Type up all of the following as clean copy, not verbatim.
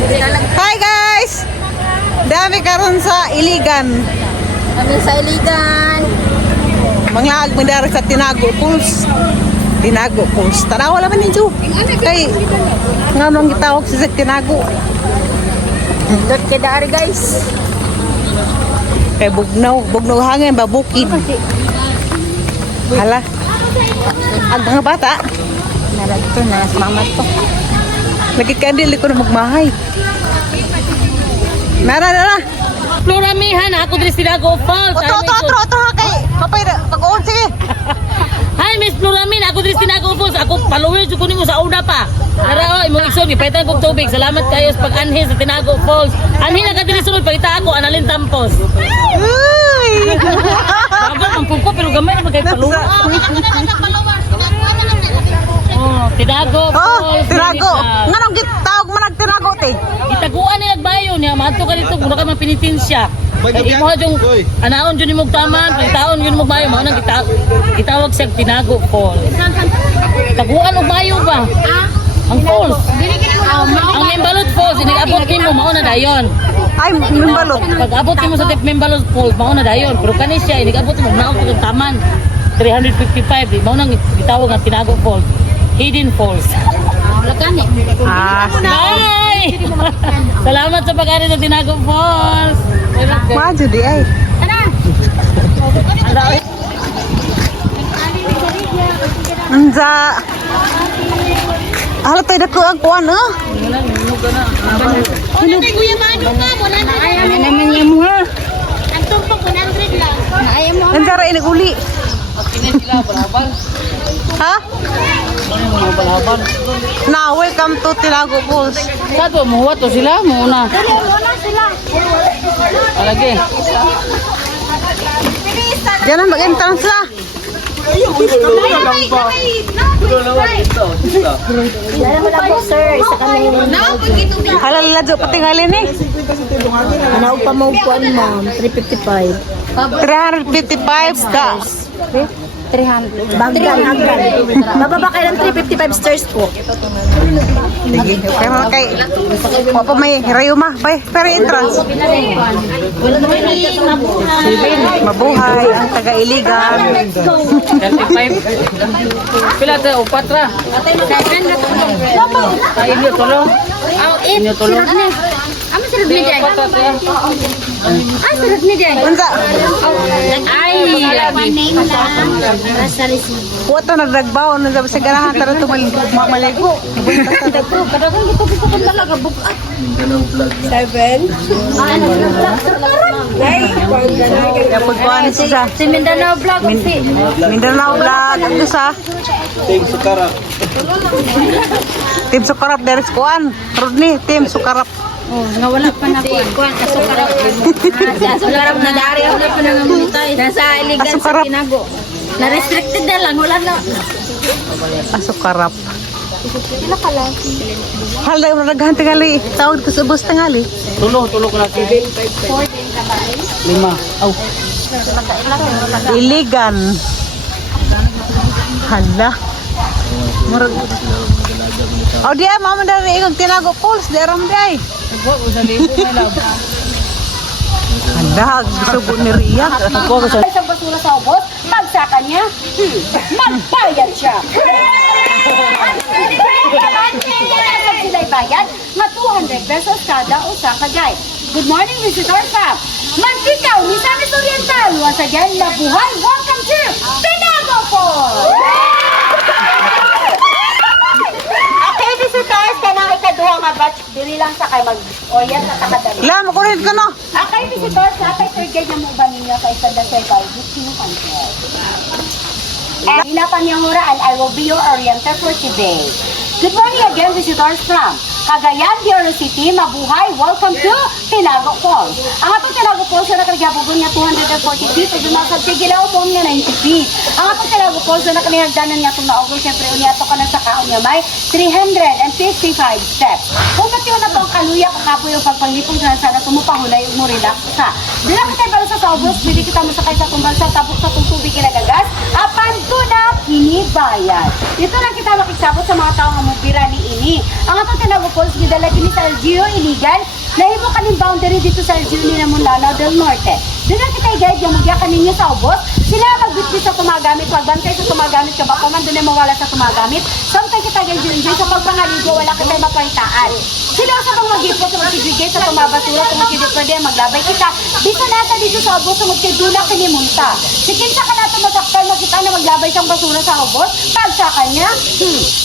Hi guys! Dami karon sa Iligan. Kami sa Iligan. Mga agmandara sa Tinago Pools. Tinago Pools. Tanawa naman ninyo. Kay nga nung gitawag sa Tinago. Dot kay dari guys. Kay bugnaw hangin ba bukid. Hala. Ang mga bata. Naragto na sa mamat ko. Nagkikandil ko na magmahay. Nara. Floramihan, ako din Tinago Falls. Otro kay. Kapay na. Pag-uon sige. Hi, Miss Floramin, ako din Tinago Falls. Ako follower jud ko nimo sa una pa. Tara, imong igsoon gipaitan kog tubig. Salamat kayo sa pag-anhi sa Tinago Falls. Anhi na ka diri sunod pagita ako Analin Tampos. Uy! Bago ang pungko pero gamay na magay follower. Oh, Tinago Falls. Tinago. Nga nung gitawag mo nagtinago te. Itaguan ni nagbayo niya, maadto ka dito, mura ka mapinitin siya. Kay imo jung anaon jud nimo taman, pagtaon jud mo bayo, mao nang gitawag siya Tinago Falls. Taguan og bayo ba? Ang falls. Ang Membalot Falls, inigabot nimo mao na dayon. Ay, mimbalot. Pag abot nimo sa Membalot Falls, mao na dayon. Pero kani siya inigabot nimo naon pag taman. 355, mao nang gitawag nga Tinago Falls. Hidden Falls. Lakani. Bye! Salamat sa pag-ari sa Tinago Falls. Maju di ay. Anza. Hala tayo dako ang kuan Wala na kuya Manu nga, wala na. Ano naman niya mo ha? Ang tumpok 100 lang. Naaya mo. Anza ra ini uli. Ha? Na welcome to Tinago Falls. Sato mo to sila muna. Wala sila. Alagi. Diyan ang mag-entrance na. Halal ladyo pati ngalin eh. Ano pa mo kuan ma'am? 355. 355 ka. 300. Hanggang. Mababa kayo ng 355 stairs po. Sige. Kaya mga kay Papa may rayuma. Bay, pero entrance. Mabuhay ang taga-Iligan. 35. Pila ta o patra? Ay inyo tulo. Inyo tulo. Amo sarap ni Jay. Ay, sarap ni Jay. Unsa? Ay, lagi. Rasa resibo. Puto nagdagbaw na sa ganahan tara maligo. Kadagan dito gusto ko talaga bukat. 7. Kapag kuhan siya. Si Mindanao vlog. Mindanao vlog. Ano sa? Team Sukarap dari kuan. Rodney, Team Sukarap. Oh, nawala pa na kuan. Kasukarap. Kasukarap na dari ako na pa nangamunitay. Nasa Iligan sa Kasukarap. Tinago. Na-restricted na lang. Wala na. Sukarap. Sila pala. Hal na naghan tingali. Tawag ko sa bus tingali. Tulo ko na TV. 5. Aw. Iligan. Hala. Murag. Oh dia mama dari ingog Tinago Falls di aram di ay. Nagwa ko sa libo may lab. Hala, gusto ni Ria. Nagwa ko sa Isang basura sa ubos, magsaka niya, magbayad siya. Sila'y bayad, nga 200 pesos kada usa ka guy. Good morning, visitor fam. Mantikaw, Misamis Oriental. Once again, mabuhay. Welcome to Tinago Falls. Okay, visitors, kanang ikaduha nga batch, diri lang sa kay mag-orient sa takadali. La, makulit ka no. Okay, visitors, natay third guide na mo ba ninyo sa isang dasay by Destino Control. And hinapan niyo mura and I will be your orienter for today. Good morning again, visitors from Cagayan de Oro City. Mabuhay! Welcome to Tinago Falls. Ang atong Tinago Falls na nakalagyabugon niya 240 feet. Ito na sa Tigilaw po niya 90 feet. Ang atong Tinago Falls na nakalagdanan niya itong naogong. Siyempre, uniyato ka na sa kaon niya may 355 steps. Kung natiyo na itong luya kakapoy yung pagpanglipong sa sana tumupahulay mo relax ka. Dila kita para sa saubos, pili kita mo sakay sa kumbalsa tapos sa tubig kinagagas, apan na hinibayad. Dito lang kita makisabot sa mga tao nga mubira ni ini. Ang atong tinagupos, gidala gini sa LGU illegal, nahimo kaning boundary dito sa LGU ni Namunlanaw del Norte. Dila kita i-guide yung magya kaninyo sa ubos, sila magbitbit sa tumagamit, magbantay sa tumagamit, kabako man doon ay mawala sa tumagamit. Samtay kita guide yung sa pagpangaligo, wala kita mapalitaan. Sila sa pang mag-ipot sa magsibigay sa tumabasura, kung hindi pwede, maglabay kita. Bisa nasa dito sa ubos, sa magtidula kinimunta. Sikin sa ka nato masaktan, makita na maglabay siyang basura sa ubos, pag sa kanya,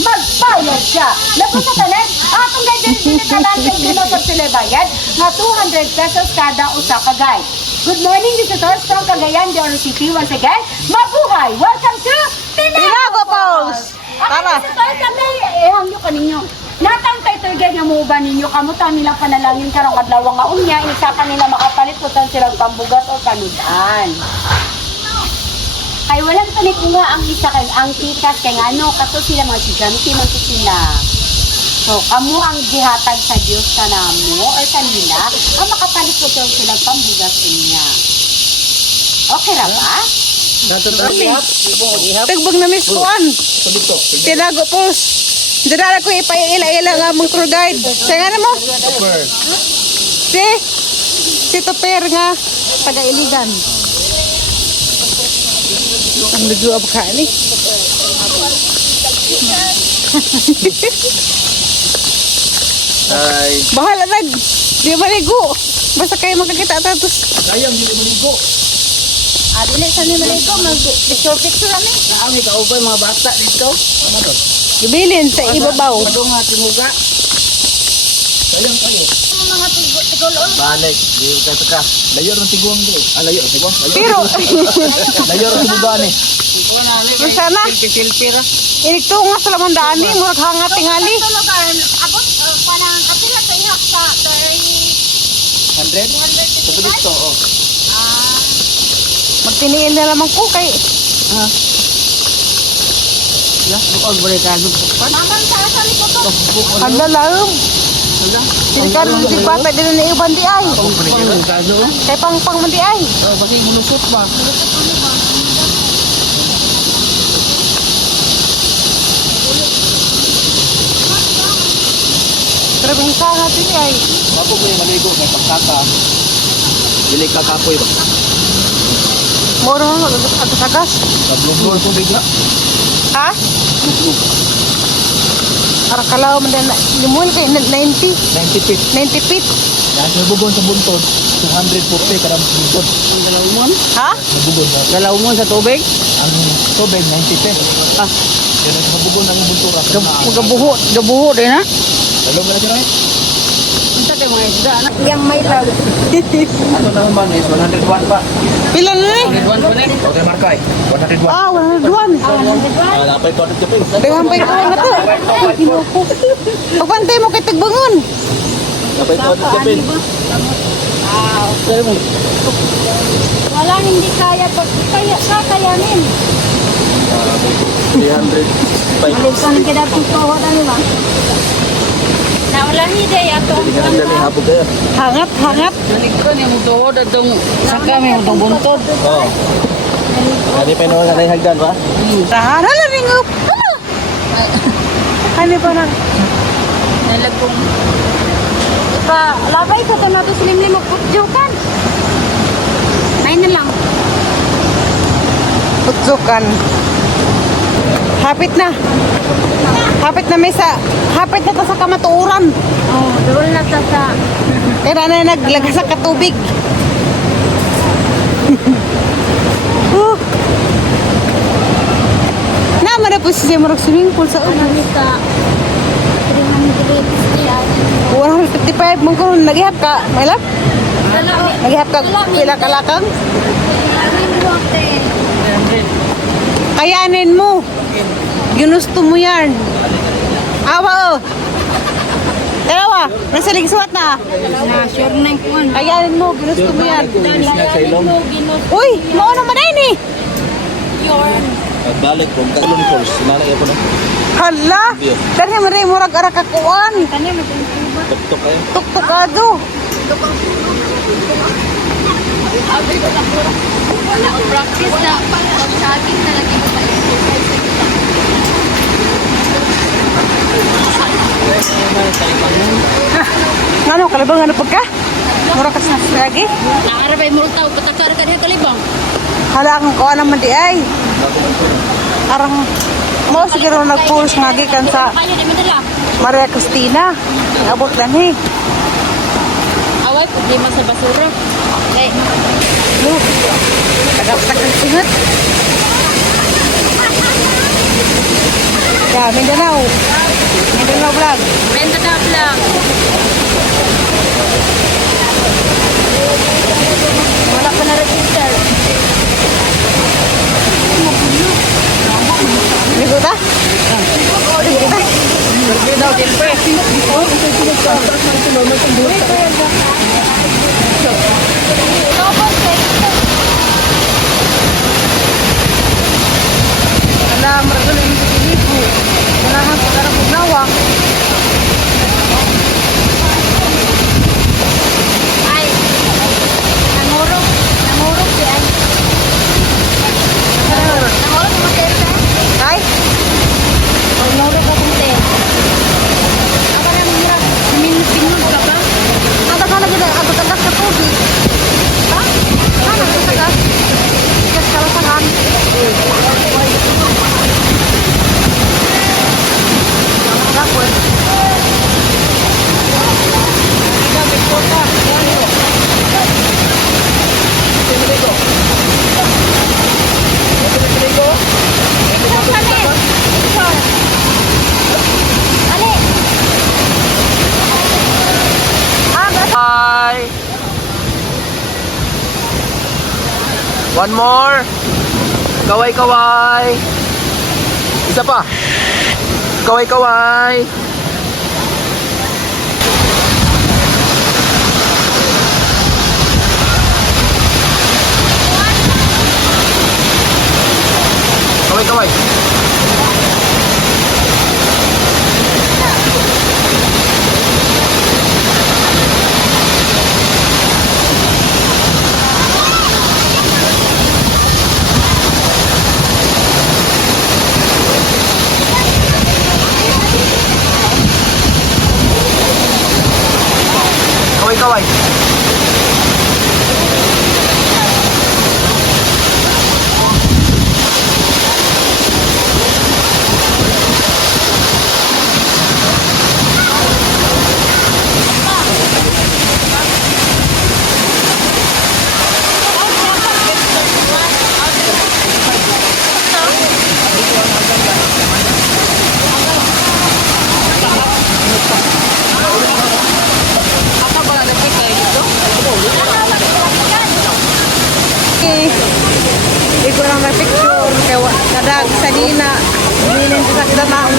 magbayad siya. Lapos sa tanan, atong guide yung sinitalan sa ilo sa sila bayad, na 200 pesos kada usa ka guide. Good morning, visitors from Cagayan de Oro City. Once again, mabuhay! Welcome to Tinago Post! Tara! Visitors, kami, hangyo kaninyo. Natang kay Turgen nga mo ba ninyo, kamutan nilang panalangin karong adlaw nga unya, isa kanila makapalit kutan silang pambugat o kanudan. Ay walang panik nga ang isa kay ang tikas kay ano, kato sila mga siganti man sila. So, kamo ang gihatag sa Dios kanamo or kanila, ang makapalit kutan silang pambugat niya. Okay ra ba? Tagbag na Miss Kuan. Tinago Post. Dara ko ipaila-ila nga mong tour guide. Sa nga mo? Si Topper nga taga-iligan. Ang lujo ab ka ni. Ay, Bahala nag. Di maligo. Basta kayo makakita tatos. sayang hindi maligo. Dili sa ni maligo, mag-picture kami. Naami ka ubay mga bata dito. Ano to? Ibilin sa ibabaw. Padong nga timuga. Sayang kayo. Mga tigol-tigol Balik, di ka ka. Layo ng tiguang di. Ah, layo, tiguang. Pero Layo ng timuga ni. sana inigtunga sa lamandaan ni murag hanga tingali. abot panang kapila sa ihap sa 100? Sa dito, oh. Magtiniil na lamang ko kay Ya, bukan boleh kanu. Naman sa asa ni ko to. ang lalam. Silikan si bata din na iban di ay. Kanu. Kay pang man di ay. Oh, bagi mulusot ba? Pero bisa nga din ay. Ako ko yung maligo kay pagkaka. Dili ka kapoy ba? Moro nga ato sagas. Tablong ko bigla. Ha? Ara kalaw man din limol kay 90 90 feet. 90 feet. Yan, nabugon sa buntod. 240 kada buntod. Ang galawmon? Ha? Nabugon na. Galawmon sa tubig? Ang tubig, 90 feet. Ah, Yan, nabugon ang buntura. gabuho din ha? Dalawang ka na siya, Unsa kay mga isda na? Yang may love. Ano naman is 101 pa. Pila na ni? Okay, Markay. 101. Ah, wala duwan. Dapat ko dito ping. Dengan pa ito na to. Pagpantay mo kay tagbangon. Dapat ko dito ping. Wala hindi kaya kakayanin. 300. Alisan kita tuwa na ba? Na wala hindi ato ang Dali hapon kayo. Hangat, hangat. Nalikon yung tuhod atong saka may utong buntod. Oo. Ani pa naman kanay hagdan ba? Tahan na ring up. Ano pa na? nalagong lagay ko to na to silimlim magputjukan. May na lang. Putsukan. Hapit na. Hapit na mesa. Hapit na to sa kamatuuran. Oh, doon na sa Kaya na naglaga sa katubig. Naman na po siya marag swimming pool sa una. sa 155 mong kung naghihap ka. May lap? Naghihap ka pila kalakang? Kayanin mo. Ginusto mo yan. Awa oh. Dalawa, nasa ligsuat na. na sure na yung Kayanin mo, ginusto mo yan. Uy, mo naman ay ni. Balik po. Kalong course. Nanay ako na. Hala! Dali mo rin murag ara kakuan. Tuktok kayo. Tuktukado. Practice na. Pag-jogging na lagi mo Ngano kalibang ano pagka? Murag kas lagi. Nakarabay mo tao, patakar ka niya kalibang. Hala ang kuan naman di ay. Arang mo siguro nagpulos nga gikan sa Kaya namin nila. Maria Cristina. Abot lang eh. Away, problema sa basura. Okay. Tagap-tagap singot. Ya, Mindanao. Mindanao vlog. Renta ka lang. Wala pa na-register. Ligo ta? Ligo ta? Wala, maragol yung ligo. Wala nga pagkarang bugnawa. Ay, nangurog. Nangurog yan. Nangurog mo tayo sa? Ay, Nangurog ako mo tayo. Ako na hirap. Minus ka ba? kada ka lagi na agad-agad ka tubig. Ha? Ano, agad-agad? Ikas kalasangan. Gapon. Hi! One more. Kaway-kaway. Isa pa. Kaway-kaway. Kaway-kaway. Kaway-kaway. Igo lang na picture. Kaya kadag sa nina. Nilin sa kita maon.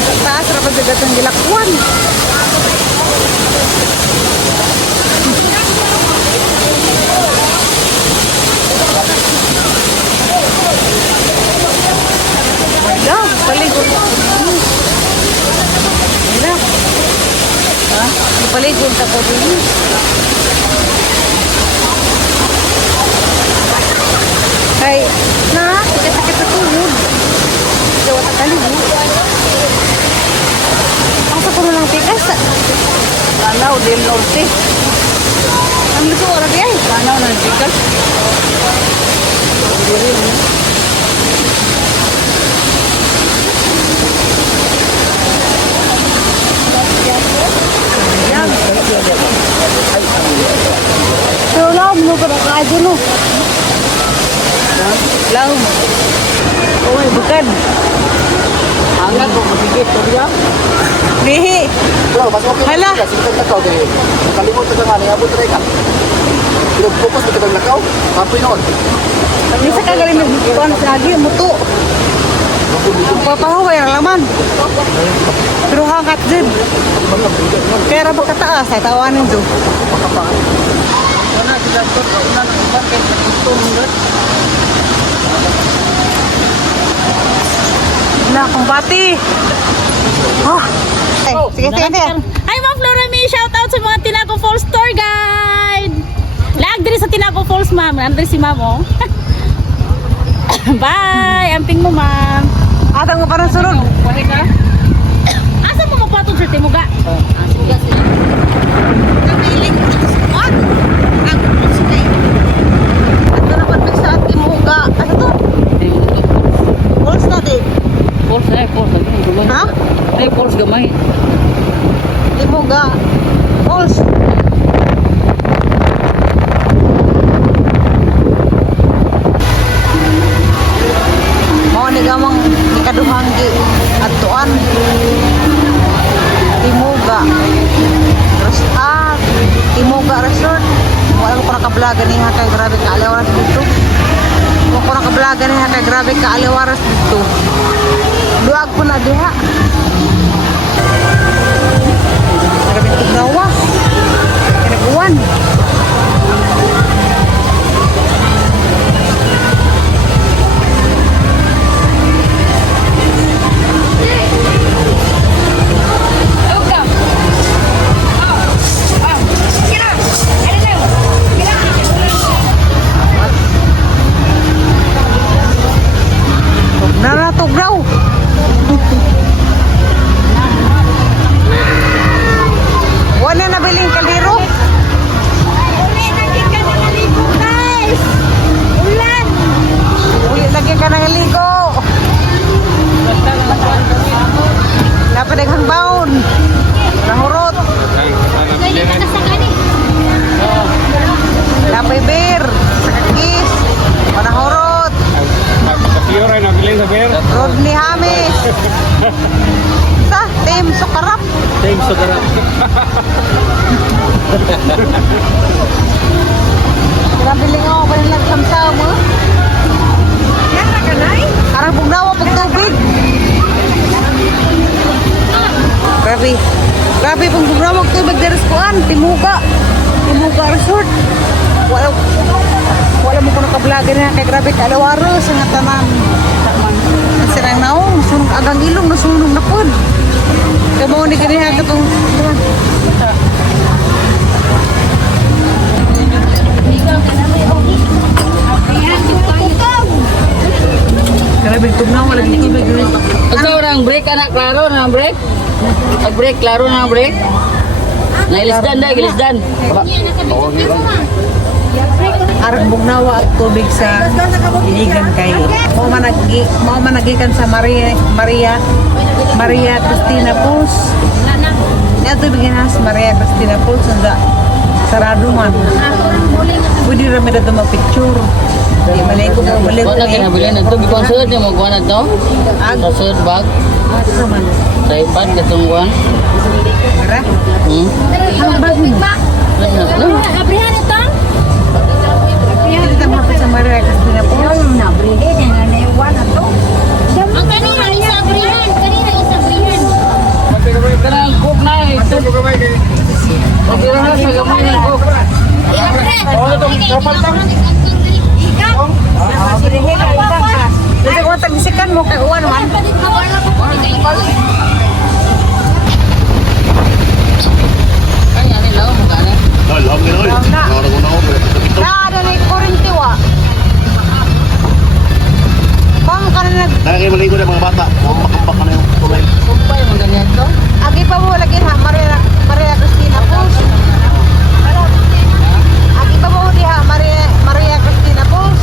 Sa taas, rapat sa gatong gilakwan. Wala, paligon. Wala. Ha? Paligon ka ko din. Kay, na, sakit sa tuhod. Dawa sa kalibu. Ang sa puno ng tigas. Lanaw, del norte. Ang luto oras yan. Lanaw ng tigas. Yan. Pero lang, mo pa nakaajo no. Lang. Uy, bukan. Angat mo, mabigit. Kaya? Lihi. Hala. Kalimutan ka nga, nangabot na ka. Pinag-focus na kitang lakaw. Kapoy noon. Bisa ka galing nagbukuan sa lagi, muto. Papahaway ang laman. Pero hangat din. Kaya ra kataas ay tawanin do. Wala, sila ito. Wala na, iban kayo sa ito. Wala akong bati. Oh. Ay, sige, sige, sige. Hi, Ma'am Flora May. Shout out sa mga Tinago Falls tour guide. Lag diri sa Tinago Falls, ma'am. Andri si ma'am, oh. Bye. Amping mo, ma'am. Atang mo parang sunod. Pwede ka? Asa mo magpatong sa Timuga? Napiling ko sa spot. Ang sige. Ito naman may sa Timuga. Ano to? Falls natin. Falls na, falls. Ha? Ay, falls gamay. Timuga. Falls. Mau ni gamang ikaduhang gi atuan. Timuga. Terus Timuga Resort. Wala ko nakablaga ni kay grabe ka aliwaras dito. Wala ko nakablaga ni kay grabe ka aliwaras dito. Duag po na diha. Grabe tugnawa. Kinaguan. Tugnaw. Wala na biling kaliro. Uli lagi ka nang ligo. Napadeghang baon. Nahurot. Napay beer. Sakakis. Panahurot. Rodney Hamis. Sa Team Sukarap. Nabiling ako pa nilang samsama. Yara ka na eh? Karang bugnawa pag tubig. Grabe. Grabe pang bugnawa pag tubig dari kuan. Timuga. Timuga Resort. Wala mo ko nakablaga na kay grabe kalawaros ang tanan. Sirang naong, sunog agang ilong, nasunog na po. Kaya mo ni kanihan ka itong... Grabe tugnaw, wala dito tubig. Ito orang break anak, klaro na break. Break, klaro na break. Nailisdan dahil, ilisdan. Arang bugnawa at tubig sa iligan kay mo managikan sa Maria Cristina Falls. Nya tubig na sa Maria Cristina Falls anda sarado man. Pwede ra medyo mapicture. Di malay ko balik Kung na kinabili na ito, bikon sud niya mo kuha na ito. Sa sud bag, Asa man. sa ipad, katong kuhan. Ra. Ang abrihan ito? Dili ta mo sa Maria Cristina Falls. Nabrihan na naiwan na to. Ang kanina isa abrihan, kanina isa abrihan. Kanang cook na eh. Pagkira na sa gamay ng cook. Kasi kung tagisikan mo kay uwan man. Ay, ano lang mo ka na? Na ada ni Korintiwa. Kung ka na Nakakimaligo na mga bata. Makambak ka na yung tulay. Kumpay mo ganyan to? agi pa mo lagi ha Maria Cristina Falls. Agi pa mo diha Maria Cristina Falls.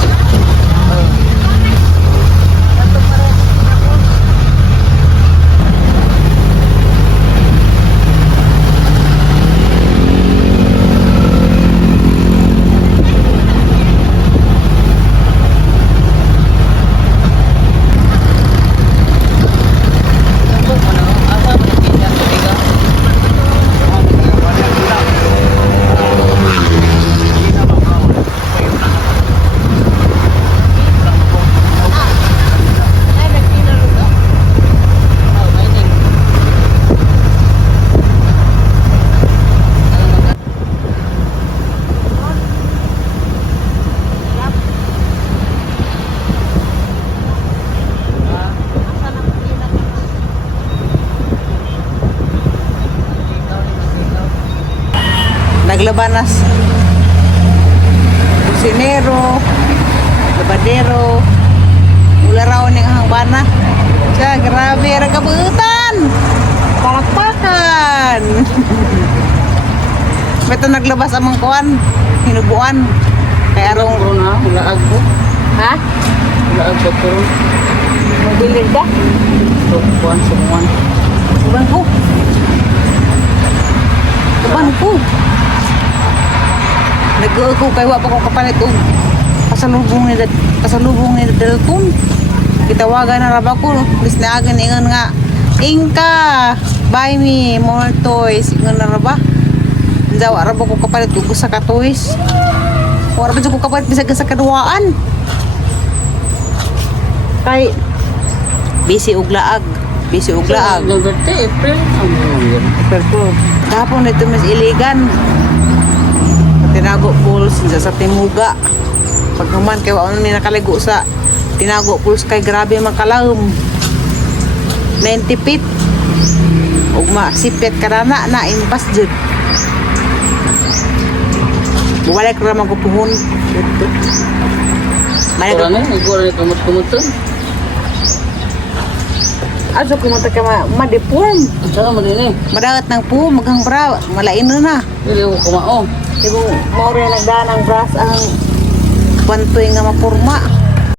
naglabanas. Kusinero, labadero, mula raw ning hangbana. Siya, grabe, ra kabuutan. Palakpakan. Beto naglabas amang kuan, hinubuan. Kay arong na, mulaag ko. ha? Mulaag ko pero Magbilid ka? sumuan. Tuban ko. Tuban ko. Nag-uog ko kay wa pa ko kapalit og pasalubong ni Dalton. Kitawagan na raba ko, bis na agan ingon nga, Inka, buy me more toys. Ingon na raba. Jawa raba ko kapalit og usa ka toys. Wala ba ko kapalit bisag sa kaduaan. Kay busy og laag. Gagarte, April. Pero kahapon ito mas iligan. Tinago pools sa Timuga. Pag naman kay wala ni nakaligo sa Tinago pools kay grabe makalawom. 90 feet. Ug masipit karana na impas jud. Wala ko ramang kupuhon. May Wala na, igor na kumut-kumutun. aso kumunta ka ma-deform. Ang saka mo din eh. Madagat ng po, maghang bra, malain na. Dili ko kumao. Di mo, mauri nagdaan ang bras ang bantoy nga mapurma.